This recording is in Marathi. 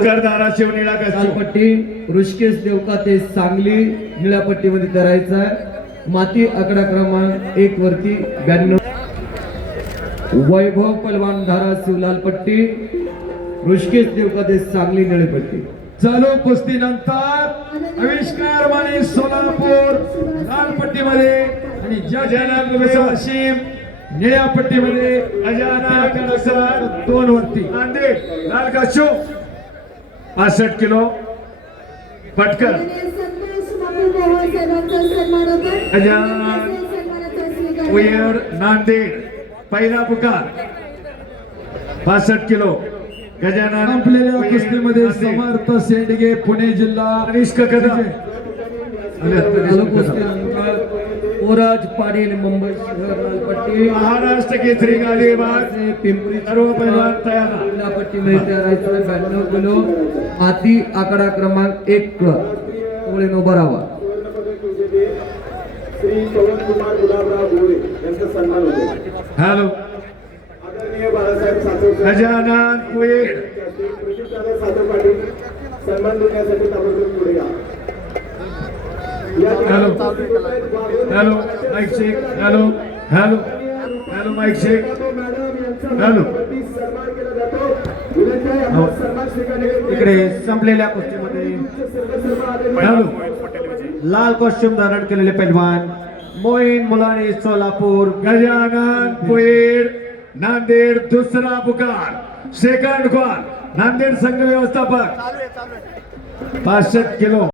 धाराशिव निळा कच्ची पट्टी ऋषिकेश देवका ते सांगली निळ्या पट्टीमध्ये धरायचा आहे। माती आकडा क्रमांक 1 वरती 92। वैभव पलवान धाराशिव लाल पट्टी ऋषिकेश देवका ते सांगली निळी पट्टी। चालू कुस्ती नंतर आविष्कार माने सोलापूर लाल पट्टीमध्ये आणि जयनाथ वाशिम निळ्या पट्टीमध्ये अजाना 2 वरती नांदेड लाल काशू 65 किलो पटकर उयर नांदेड पहिला पुकार 65 किलो गजानन संपलेल्या कुस्तीमध्ये समर्थ शेंडगे पुणे जिल्हा अनिष्क कदम ओराज पाटील मुंबई शहर लाल पट्टी महाराष्ट्र केसरी गाडीबाज पिंपरी सर्व पैलवान तयार निळ्या पट्टीमध्ये धरायचा 92 किलो। माती आकडा क्रमांक 1 कोळेन उभा राहावा। श्री पवनकुमार गुलाबराव गोरे यांचा सन्मान होतो। हॅलो आदरणीय बाळासाहेब सातवकर गजानन कुईर प्रशिक्षणाला सातव पाटील सन्मान देण्यासाठी ताबडतोब पुढे या। Hello hello mic check hello hello hello mic check hello सन्मान केला जातो। विनंती आहे आपण सन्मान स्वीकारणे इकडे संपलेल्या कुस्तीमध्ये हॅलो लाल कॉस्ट्युम धारण केलेले पैलवान मोईन मुलानी सोलापूर गजानन कुईर नांदेड दुसरा पुकार सेकंड कॉल नांदेड संघ व्यवस्थापक 65 किलो।